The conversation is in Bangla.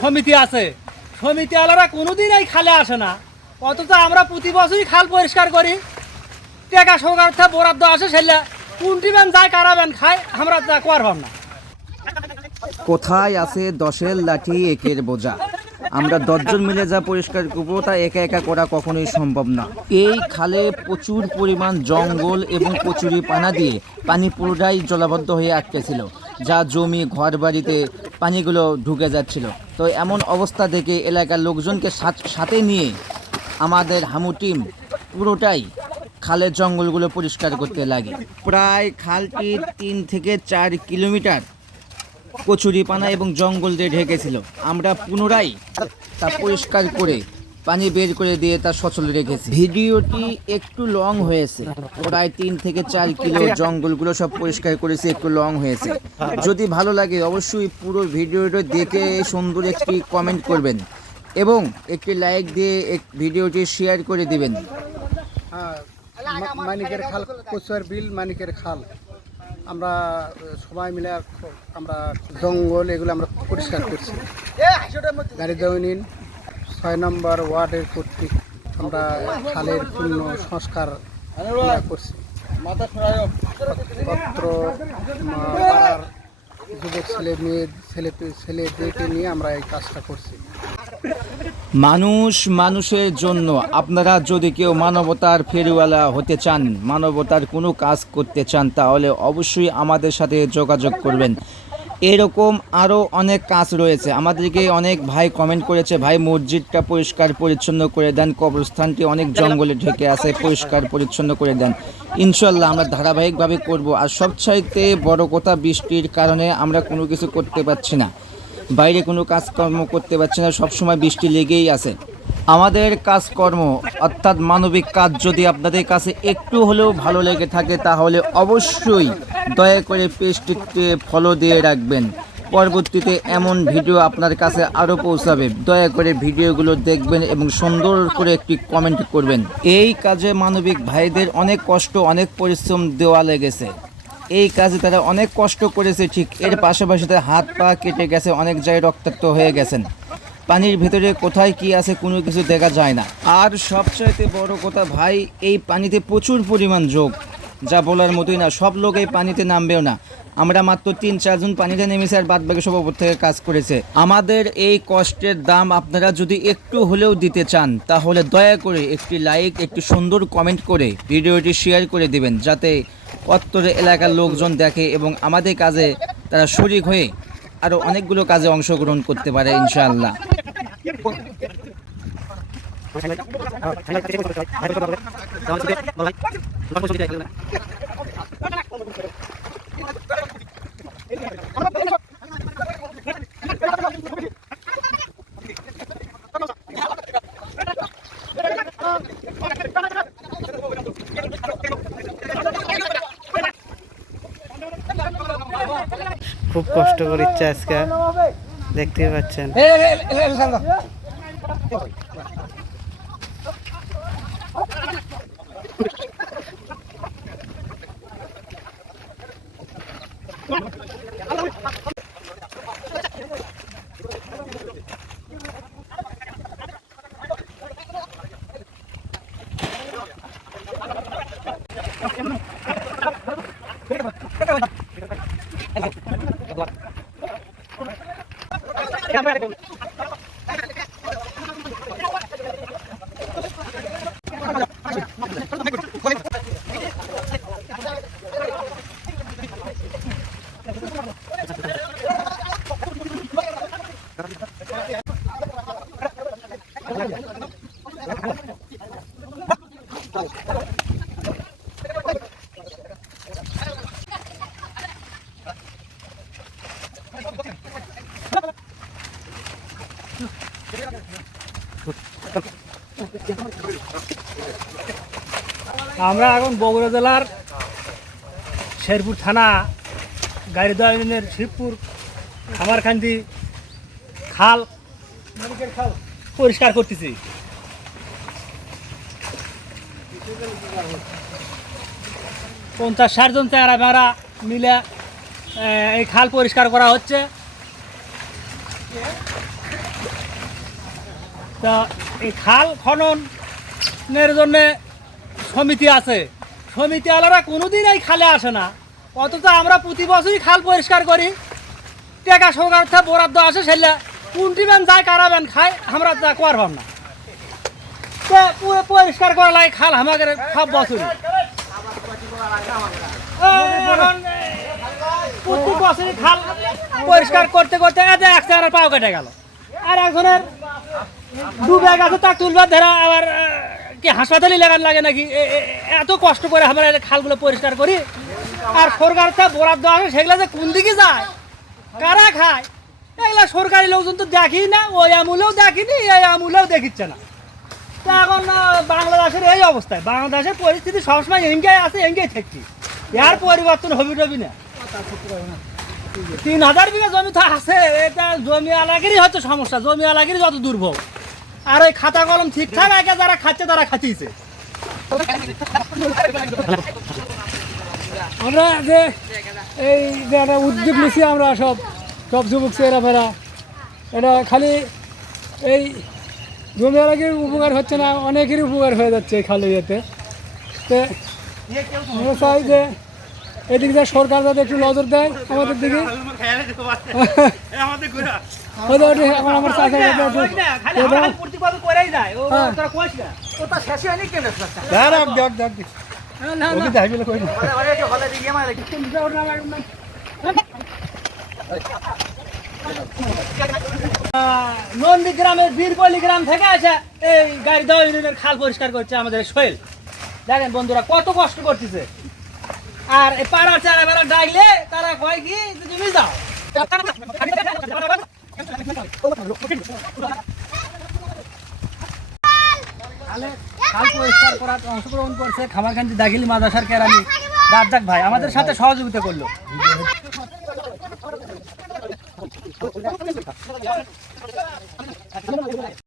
সমিতি আছে, সমিতি আলারা কোনোদিন এই খালে আসে না, অথচ আমরা প্রতি বছরই খাল পরিষ্কার করি। টাকা সরকার থেকে বরাদ্দ আসে, সেটা কোনটি ব্যান যায়, কারা ব্যান খায়, আমরা তা করব না। কোথায় আছে 10-এর লাঠি 1-এর বোঝা? আমরা 10 জন মিলে যা পরিষ্কার করবো তা একা একা করা কখনোই সম্ভব না। এই খালে প্রচুর পরিমাণ জঙ্গল এবং কচুরি পানা দিয়ে পানি পুরোটাই জলাবদ্ধ হয়ে আটকে ছিল, যা জমি ঘর বাড়িতে পানিগুলো ঢুকে যাচ্ছিল। তো এমন অবস্থা দেখে এলাকার লোকজনকে সাথে নিয়ে আমাদের হামু টিম পুরোটাই খালের জঙ্গলগুলো পরিষ্কার করতে লাগে। প্রায় খালটি 3 থেকে 4 কিলোমিটার কচুরিপানা এবং জঙ্গল দিয়ে ঢেকেছিল। আমরা পুনরায় তা পরিষ্কার করে পানি বের করে দিয়ে তা সচল রেখেছি। ভিডিওটি একটু লং হয়েছে, প্রায় 3 থেকে 4 কিলো জঙ্গলগুলো সব পরিষ্কার করেছি, একটু লং হয়েছে। যদি ভালো লাগে অবশ্যই পুরো ভিডিওটা দেখে সুন্দর একটি কমেন্ট করবেন এবং একটি লাইক দিয়ে ভিডিওটি শেয়ার করে দিবেন। মানিকের খাল, কচুয়ার বিল, মানিকের খাল, আমরা সবাই মিলে আমরা জঙ্গল এগুলো আমরা পরিষ্কার করছি। গাড়ি দৈনিন 6 নম্বর ওয়ার্ডের কর্তৃক আমরা খালের পূর্ণ সংস্কার করছি। পত্র পাড়ার যুবক ছেলেদেরকে নিয়ে আমরা এই কাজটা করছি। মানুষের জন্য আপনারা যদি কেউ মানবতার ফেরিওয়ালা হতে চান, মানবতার কোনো কাজ করতে চান, তাহলে অবশ্যই আমাদের সাথে যোগাযোগ করবেন। এরকম আরও অনেক কাজ রয়েছে। আমাদেরকে অনেক ভাই কমেন্ট করেছে, ভাই মসজিদটা পরিষ্কার পরিচ্ছন্ন করে দেন, কবরস্থানটি অনেক জঙ্গলে ঢেকে আছে, পরিষ্কার পরিচ্ছন্ন করে দেন। ইনশাল্লাহ আমরা ধারাবাহিকভাবে করব। আর সবচাইতে বড় কথা, বৃষ্টির কারণে আমরা কোনো কিছু করতে পারছি না, বাইরে কোনো কাজকর্ম করতে পারছি না, সবসময় বৃষ্টি লেগেই আছে। আমাদের কাজকর্ম অর্থাৎ মানবিক কাজ যদি আপনাদের কাছে একটু হলেও ভালো লেগে থাকে, তাহলে অবশ্যই দয়া করে পেজটিতে ফলো দিয়ে রাখবেন। পরবর্তীতে এমন ভিডিও আপনার কাছে আরও পৌঁছাবে। দয়া করে ভিডিওগুলো দেখবেন এবং সুন্দর করে একটি কমেন্ট করবেন। এই কাজে মানবিক ভাইদের অনেক কষ্ট, অনেক পরিশ্রম দেওয়া লেগেছে। এই কাজে তারা অনেক কষ্ট করেছে, ঠিক এর পাশাপাশি তার হাত পা কেটে গেছে, অনেক জায়গায় রক্তাক্ত হয়ে গেছেন। পানির ভেতরে কোথায় কি আছে কোনো কিছু দেখা যায় না। আর সবচাইতে বড় কথা ভাই, এই পানিতে প্রচুর পরিমাণ যোগ, যা বলার মতোই না। সব লোক এই পানিতে নামবেও না। আমরা মাত্র 3-4 জন পানিতে নেমেছি, আর বাদবাকি সব উপর থেকে কাজ করেছে। আমাদের এই কষ্টের দাম আপনারা যদি একটু হলেও দিতে চান, তাহলে দয়া করে একটি লাইক, একটি সুন্দর কমেন্ট করে ভিডিওটি শেয়ার করে দিবেন, যাতে উত্তরে এলাকার লোকজন দেখে এবং আমাদের কাজে তারা শরিক হয়ে আরও অনেকগুলো কাজে অংশগ্রহণ করতে পারে ইনশাআল্লাহ। খুব কষ্ট করিচ্ছে আজকে, দেখতে পাচ্ছেন। আমরা এখন বগুড়া জেলার শেরপুর থানা গাইরদহ ইউনিয়নের শিবপুর খামারকান্দি খাল পরিষ্কার করতেছি। 50-60 জন চেহারা বেড়া মিলে এই খাল পরিষ্কার করা হচ্ছে। তা এই খাল খননের জন্যে সমিতি আছে, সমিতি আলারা কোনোদিন এই খালে আসে না, অথচ আমরা প্রতি বছরই খাল পরিষ্কার করি। টাকা সরকার বরাদ্দ আসে, সেটা কোনটি ব্যান যায় কারা ব্যান খায় আমরা তা করবাম না। পুরো পরিষ্কার করা লাগে খাল আমাদের সব বছরই। প্রত্যেক বছরই খাল পরিষ্কার করতে করতে এক চেহারা পাও কেটে গেল, আর একজনের ডুবে গেছে, তা তুলবার ধরা আবার কি হাসপাতালে লাগান লাগে নাকি? এত কষ্ট করে আমরা খালগুলো পরিষ্কার করি, আর সরকার বরাদ্দ আসে সেগুলো যে কোন দিকে যায় কারা খায় এগুলা সরকারি লোকজন তো দেখি না, ওই আমুলেও দেখিনি, এই আমুলেও দেখিচ্ছে না। তা এখন বাংলাদেশের এই অবস্থায়, বাংলাদেশের পরিস্থিতি সবসময় এঙ্গেই আছে, এঙ্গেই থাকছি, এর পরিবর্তন হবি টবি না। 3000 বিঘা জমি তো আছে, এটা জমি আলাগেরই হয়তো সমস্যা, জমি আলাগেরই যত দুর্ভোগ। আর ওই খাতা কলম ঠিকঠাক আগে যারা খাচ্ছে তারা খাচ্ছিছে। আমরা যে এই যে একটা উদ্যোগ নিছি, আমরা সব যুবক চেয়েরা ফেরা, এটা খালি এই জমি আলাগের উপকার হচ্ছে না, অনেকেরই উপকার হয়ে যাচ্ছে এই খালি ইয়েতে। তো আমরা চাই যে এদিকে যে সরকার যাতে একটু নজর দেয় আমাদের দিকে। এখন আমার চাষা নন্দীগ্রামের বীরপল্লী গ্রাম থেকে আছে এই গাড়িদহ ইউনিয়নের খাল পরিষ্কার করছে আমাদের সোহেল। দেখেন বন্ধুরা কত কষ্ট করতেছে, আর এই পাড়ার চারা বেড়া ডাকলে তারা কয় কি তুমি যাও। খাল পরিষ্কার করার অংশগ্রহণ করছে খামারখান্তি দাখিলি মাদ্রাসার কেরানি রাজ্জাক ভাই, আমাদের সাথে সহযোগিতা করলো।